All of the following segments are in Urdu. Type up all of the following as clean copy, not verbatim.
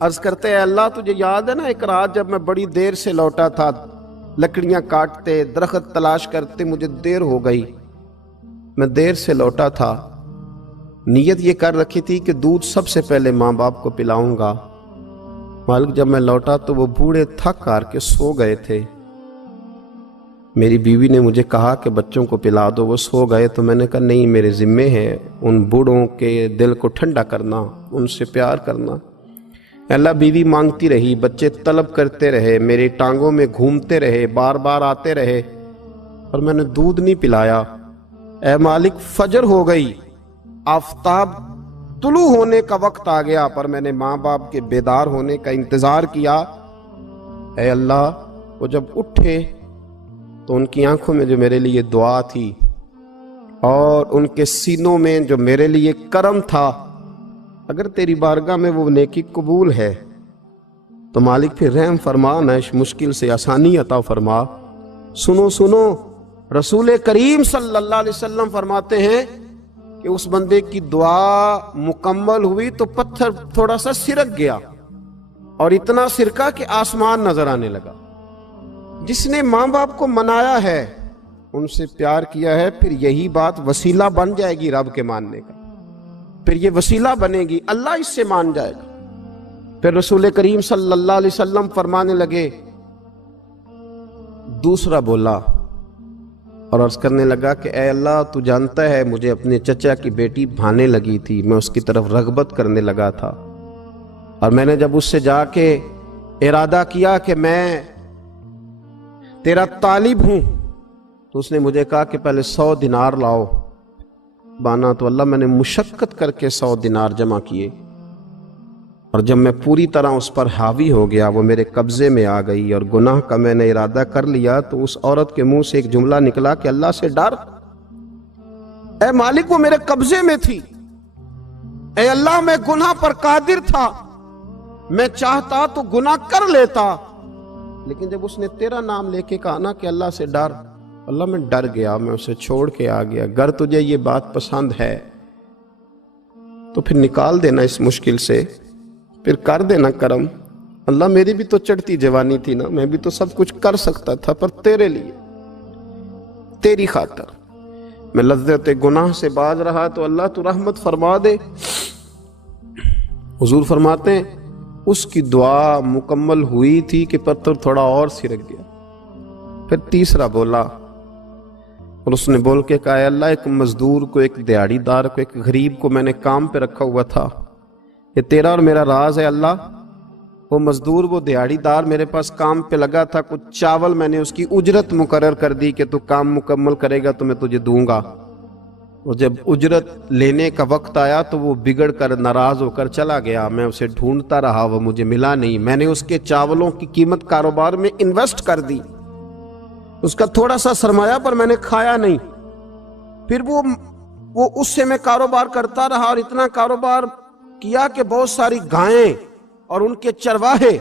عرض کرتے ہیں اللہ تجھے یاد ہے نا ایک رات جب میں بڑی دیر سے لوٹا تھا، لکڑیاں کاٹتے درخت تلاش کرتے مجھے دیر ہو گئی، میں دیر سے لوٹا تھا، نیت یہ کر رکھی تھی کہ دودھ سب سے پہلے ماں باپ کو پلاؤں گا۔ مالک جب میں لوٹا تو وہ بوڑھے تھک ہار کے سو گئے تھے، میری بیوی نے مجھے کہا کہ بچوں کو پلا دو، وہ سو گئے، تو میں نے کہا نہیں، میرے ذمے ہے ان بوڑھوں کے دل کو ٹھنڈا کرنا، ان سے پیار کرنا۔ اللہ بیوی مانگتی رہی، بچے طلب کرتے رہے، میری ٹانگوں میں گھومتے رہے، بار بار آتے رہے، اور میں نے دودھ نہیں پلایا۔ اے مالک فجر ہو گئی، آفتاب طلوع ہونے کا وقت آ گیا، پر میں نے ماں باپ کے بیدار ہونے کا انتظار کیا۔ اے اللہ وہ جب اٹھے تو ان کی آنکھوں میں جو میرے لیے دعا تھی اور ان کے سینوں میں جو میرے لیے کرم تھا، اگر تیری بارگاہ میں وہ نیکی قبول ہے تو مالک پھر رحم فرما، نہ اس مشکل سے آسانی عطا فرما۔ سنو سنو، رسول کریم صلی اللہ علیہ وسلم فرماتے ہیں کہ اس بندے کی دعا مکمل ہوئی تو پتھر تھوڑا سا سرک گیا، اور اتنا سرکا کہ آسمان نظر آنے لگا۔ جس نے ماں باپ کو منایا ہے، ان سے پیار کیا ہے، پھر یہی بات وسیلہ بن جائے گی رب کے ماننے کا، پھر یہ وسیلہ بنے گی، اللہ اس سے مان جائے گا۔ پھر رسول کریم صلی اللہ علیہ وسلم فرمانے لگے، دوسرا بولا اور عرض کرنے لگا کہ اے اللہ تو جانتا ہے مجھے اپنے چچا کی بیٹی بھانے لگی تھی، میں اس کی طرف رغبت کرنے لگا تھا، اور میں نے جب اس سے جا کے ارادہ کیا کہ میں تیرا طالب ہوں، تو اس نے مجھے کہا کہ پہلے 100 دینار لاؤ۔ بانا تو اللہ میں نے مشقت کر کے 100 دینار جمع کیے، اور جب میں پوری طرح اس پر حاوی ہو گیا، وہ میرے قبضے میں آ گئی اور گناہ کا میں نے ارادہ کر لیا، تو اس عورت کے منہ سے ایک جملہ نکلا کہ اللہ سے ڈر۔ اے مالک وہ میرے قبضے میں تھی، اے اللہ میں گناہ پر قادر تھا، میں چاہتا تو گناہ کر لیتا، لیکن جب اس نے تیرا نام لے کے کہا نا کہ اللہ سے ڈر، اللہ میں ڈر گیا، میں اسے چھوڑ کے آ گیا۔ اگر تجھے یہ بات پسند ہے تو پھر نکال دینا اس مشکل سے، پھر کر دینا کرم۔ اللہ میری بھی تو چڑھتی جوانی تھی نا، میں بھی تو سب کچھ کر سکتا تھا، پر تیرے لیے، تیری خاطر میں لذت گناہ سے باز رہا، تو اللہ تو رحمت فرما دے۔ حضور فرماتے ہیں اس کی دعا مکمل ہوئی تھی کہ پتھر تھوڑا اور سرک گیا۔ پھر تیسرا بولا، اور اس نے بول کے کہا اے اللہ ایک مزدور کو، ایک دیہڑی دار کو، ایک غریب کو میں نے کام پہ رکھا ہوا تھا، یہ تیرا اور میرا راز ہے اللہ۔ وہ مزدور، وہ دیہڑی دار میرے پاس کام پہ لگا تھا، کچھ چاول میں نے اس کی اجرت مقرر کر دی کہ تو کام مکمل کرے گا تو میں تجھے دوں گا۔ اور جب اجرت لینے کا وقت آیا تو وہ بگڑ کر ناراض ہو کر چلا گیا، میں اسے ڈھونڈتا رہا، وہ مجھے ملا نہیں، میں نے اس کے چاولوں کی قیمت کاروبار میں انویسٹ کر دی، اس کا تھوڑا سا سرمایہ، پر میں نے کھایا نہیں۔ پھر وہ اس سے میں کاروبار کرتا رہا، اور اتنا کاروبار کیا کہ بہت ساری گائیں اور ان کے چرواہے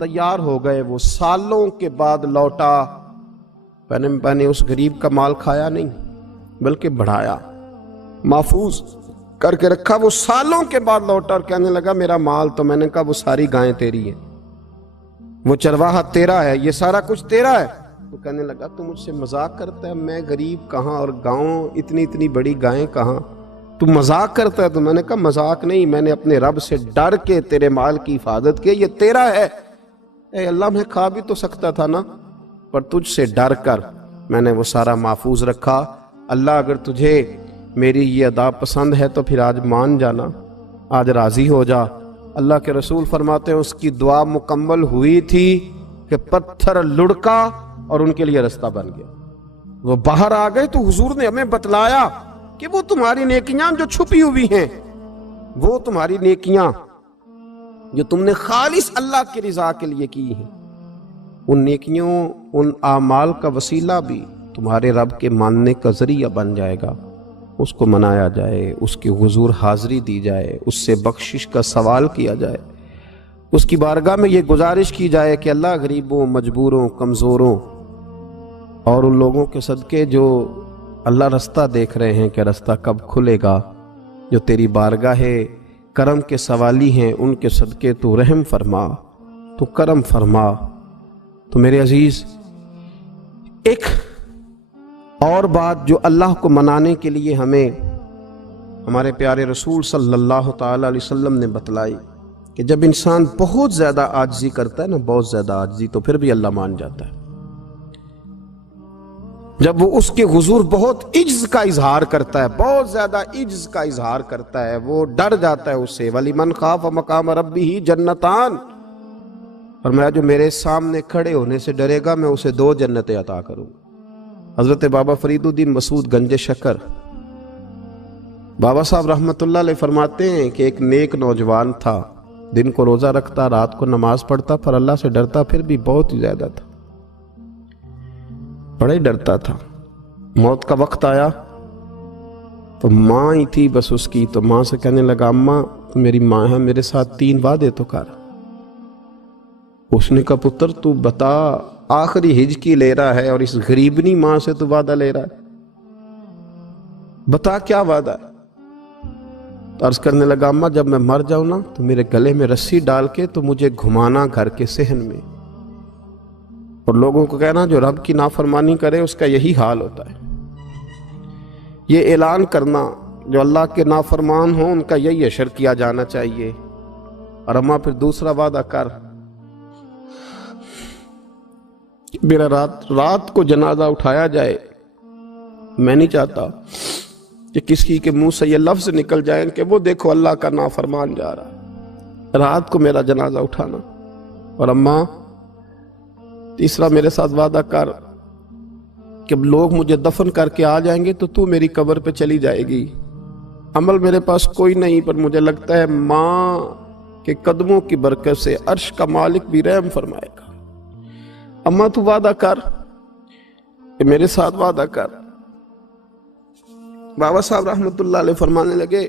تیار ہو گئے۔ وہ سالوں کے بعد لوٹا، میں نے اس غریب کا مال کھایا نہیں بلکہ بڑھایا، محفوظ کر کے رکھا۔ وہ سالوں کے بعد لوٹا اور کہنے لگا میرا مال، تو میں نے کہا وہ ساری گائیں تیری ہیں، وہ چرواہا تیرا ہے، یہ سارا کچھ تیرا ہے۔ تو کہنے لگا تو مجھ سے مذاق کرتا ہے، میں غریب کہاں اور گاؤں اتنی بڑی گائیں کہاں، تو مذاق کرتا ہے؟ تو میں نے کہا مذاق نہیں، میں نے اپنے رب سے ڈر کے تیرے مال کی حفاظت کی، یہ تیرا ہے۔ اے اللہ میں کھا بھی تو سکتا تھا نا، پر تجھ سے ڈر کر میں نے وہ سارا محفوظ رکھا۔ اللہ اگر تجھے میری یہ ادا پسند ہے تو پھر آج مان جانا، آج راضی ہو جا۔ اللہ کے رسول فرماتے ہیں اس کی دعا مکمل ہوئی تھی کہ پتھر لڑکا اور ان کے لیے رستہ بن گیا، وہ باہر آ گئے۔ تو حضور نے ہمیں بتلایا کہ وہ تمہاری نیکیاں جو چھپی ہوئی ہیں، وہ تمہاری نیکیاں جو تم نے خالص اللہ کی رضا کے لیے کی ہیں، ان نیکیوں، ان اعمال کا وسیلہ بھی تمہارے رب کے ماننے کا ذریعہ بن جائے گا۔ اس کو منایا جائے، اس کی حضور حاضری دی جائے، اس سے بخشش کا سوال کیا جائے، اس کی بارگاہ میں یہ گزارش کی جائے کہ اللہ غریبوں، مجبوروں، کمزوروں اور ان لوگوں کے صدقے جو اللہ رستہ دیکھ رہے ہیں کہ رستہ کب کھلے گا، جو تیری بارگاہ کرم کے سوالی ہیں، ان کے صدقے تو رحم فرما، تو کرم فرما۔ تو میرے عزیز، ایک اور بات جو اللہ کو منانے کے لیے ہمیں ہمارے پیارے رسول صلی اللہ تعالی علیہ وسلم نے بتلائی کہ جب انسان بہت زیادہ عاجزی کرتا ہے نا، بہت زیادہ عاجزی، تو پھر بھی اللہ مان جاتا ہے۔ جب وہ اس کے حضور بہت عجز کا اظہار کرتا ہے، بہت زیادہ عجز کا اظہار کرتا ہے، وہ ڈر جاتا ہے اس سے۔ وَلِمَنْ خَافَ مَقَامَ رَبِّهِ جَنَّتَانِ، فرمایا جو میرے سامنے کھڑے ہونے سے ڈرے گا میں اسے 2 جنتیں عطا کروں۔ حضرت بابا فرید الدین مسعود گنج شکر بابا صاحب رحمۃ اللہ علیہ فرماتے ہیں کہ ایک نیک نوجوان تھا، دن کو روزہ رکھتا، رات کو نماز پڑھتا، پر اللہ سے ڈرتا پھر بھی بہت ہی زیادہ تھا، بڑا ہی ڈرتا تھا۔ موت کا وقت آیا تو ماں ہی تھی بس اس کی، تو ماں سے کہنے لگا اماں تو میری ماں ہے، میرے ساتھ 3 وعدے تو کر۔ اس نے کہا پتر تو بتا، آخری ہجکی لے رہا ہے اور اس غریبنی ماں سے تو وعدہ لے رہا ہے، بتا کیا وعدہ ہے؟ تو عرض کرنے لگا اماں جب میں مر جاؤں نا تو میرے گلے میں رسی ڈال کے تو مجھے گھمانا گھر کے صحن میں، اور لوگوں کو کہنا جو رب کی نافرمانی کرے اس کا یہی حال ہوتا ہے۔ یہ اعلان کرنا جو اللہ کے نافرمان ہوں ان کا یہی اشر کیا جانا چاہیے۔ اور اماں پھر دوسرا وعدہ کر، میرا رات کو جنازہ اٹھایا جائے، میں نہیں چاہتا کہ کسی کے منہ سے یہ لفظ نکل جائیں کہ وہ دیکھو اللہ کا نافرمان جا رہا ہے، رات کو میرا جنازہ اٹھانا۔ اور اماں تیسرا میرے ساتھ وعدہ کر کہ لوگ مجھے دفن کر کے آ جائیں گے تو میری قبر پہ چلی جائے گی، عمل میرے پاس کوئی نہیں، پر مجھے لگتا ہے ماں کے قدموں کی برکت سے عرش کا مالک بھی رحم فرمائے گا۔ اماں تو وعدہ کر کہ میرے ساتھ وعدہ کر۔ بابا صاحب رحمۃ اللہ علیہ فرمانے لگے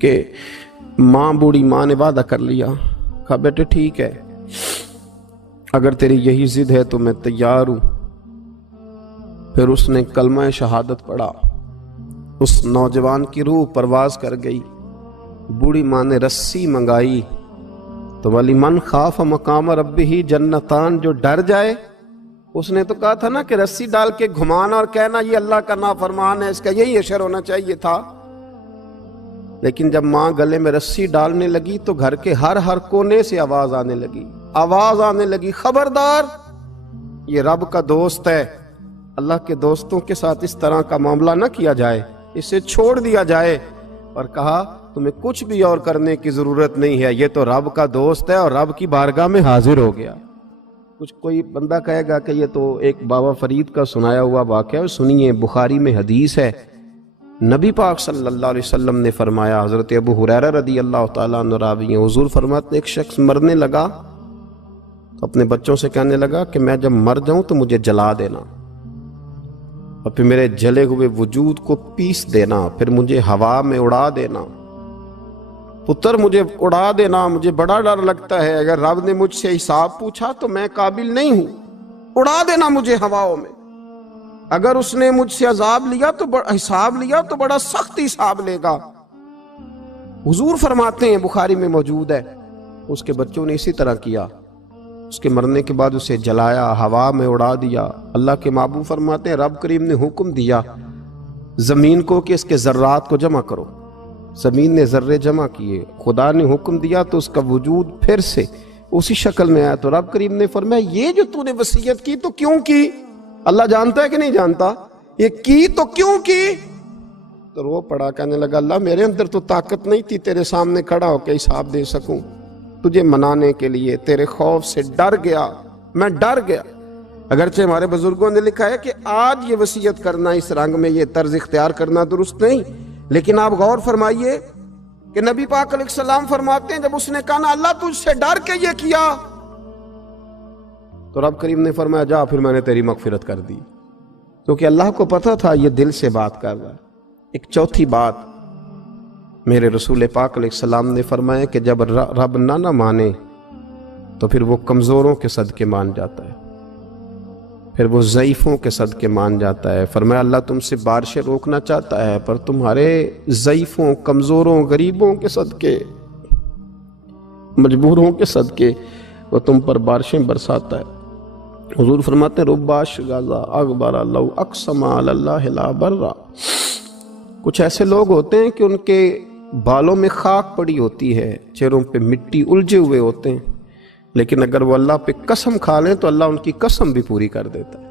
کہ ماں، بوڑھی ماں نے وعدہ کر لیا، کہا بیٹے ٹھیک ہے، اگر تیری یہی ضد ہے تو میں تیار ہوں۔ پھر اس نے کلمہ شہادت پڑھا، اس نوجوان کی روح پرواز کر گئی۔ بوڑھی ماں نے رسی منگائی تو وَلِمَنْ خَافَ مَقَامَ رَبِّهِ جَنَّتَانِ، جو ڈر جائے، اس نے تو کہا تھا نا کہ رسی ڈال کے گھمانا اور کہنا یہ اللہ کا نافرمان ہے، اس کا یہی اشر ہونا چاہیے تھا۔ لیکن جب ماں گلے میں رسی ڈالنے لگی تو گھر کے ہر کونے سے آواز آنے لگی، خبردار یہ رب کا دوست ہے، اللہ کے دوستوں کے ساتھ اس طرح کا معاملہ نہ کیا جائے، اسے چھوڑ دیا جائے۔ اور کہا تمہیں کچھ بھی اور کرنے کی ضرورت نہیں ہے، یہ تو رب کا دوست ہے اور رب کی بارگاہ میں حاضر ہو گیا۔ کچھ کوئی بندہ کہے گا کہ یہ تو ایک بابا فرید کا سنایا ہوا واقعہ ہے، سنیے، بخاری میں حدیث ہے، نبی پاک صلی اللہ علیہ وسلم نے فرمایا، حضرت ابو ہریرہ رضی اللہ تعالیٰ عنہ راوی ہیں، حضور فرماتے ایک شخص مرنے لگا تو اپنے بچوں سے کہنے لگا کہ میں جب مر جاؤں تو مجھے جلا دینا، اور پھر میرے جلے ہوئے وجود کو پیس دینا، پھر مجھے ہوا میں اڑا دینا۔ پتر مجھے اڑا دینا، مجھے بڑا ڈر لگتا ہے، اگر رب نے مجھ سے حساب پوچھا تو میں قابل نہیں ہوں، اڑا دینا مجھے ہواؤں میں۔ اگر اس نے مجھ سے عذاب لیا تو حساب لیا تو بڑا سخت حساب لے گا۔ حضور فرماتے ہیں، بخاری میں موجود ہے، اس کے بچوں نے اسی طرح کیا، اس کے مرنے کے بعد اسے جلایا، ہوا میں اڑا دیا۔ اللہ کے محبوب فرماتے ہیں رب کریم نے حکم دیا زمین کو کہ اس کے ذرات کو جمع کرو، زمین نے ذرے جمع کیے، خدا نے حکم دیا تو اس کا وجود پھر سے اسی شکل میں آیا۔ تو رب کریم نے فرمایا یہ جو تو نے وصیت کی تو کیوں کی؟ اللہ جانتا ہے کہ نہیں جانتا؟ یہ کی تو کیوں کی؟ تو رو پڑا، کہنے لگا اللہ میرے اندر تو طاقت نہیں تھی تیرے سامنے کھڑا ہو کے حساب دے سکوں، تجھے منانے کے لیے تیرے خوف سے ڈر گیا، میں ڈر گیا۔ اگرچہ ہمارے بزرگوں نے لکھا ہے کہ آج یہ وصیت کرنا، اس رنگ میں یہ طرز اختیار کرنا درست نہیں، لیکن آپ غور فرمائیے کہ نبی پاک علیہ السلام فرماتے ہیں جب اس نے کہا نا اللہ تجھ سے ڈر کے یہ کیا، تو رب کریم نے فرمایا جا پھر میں نے تیری مغفرت کر دی، کیونکہ اللہ کو پتا تھا یہ دل سے بات کر رہا ہے۔ ایک چوتھی بات میرے رسول پاک علیہ السلام نے فرمایا کہ جب رب نہ مانے تو پھر وہ کمزوروں کے صدقے مان جاتا ہے۔ پھر وہ ضعیفوں کے صدقے مان جاتا ہے۔ فرمایا اللہ تم سے بارشیں روکنا چاہتا ہے، پر تمہارے ضعیفوں، کمزوروں، غریبوں کے صدقے، مجبوروں کے صدقے وہ تم پر بارشیں برساتا ہے۔ حضور فرماتے ہیں رباش غازہ اغبر لو اقسم علی اللہ لا برا۔ کچھ ایسے لوگ ہوتے ہیں کہ ان کے بالوں میں خاک پڑی ہوتی ہے، چہروں پہ مٹی الجھے ہوئے ہوتے ہیں، لیکن اگر وہ اللہ پہ قسم کھا لیں تو اللہ ان کی قسم بھی پوری کر دیتا ہے۔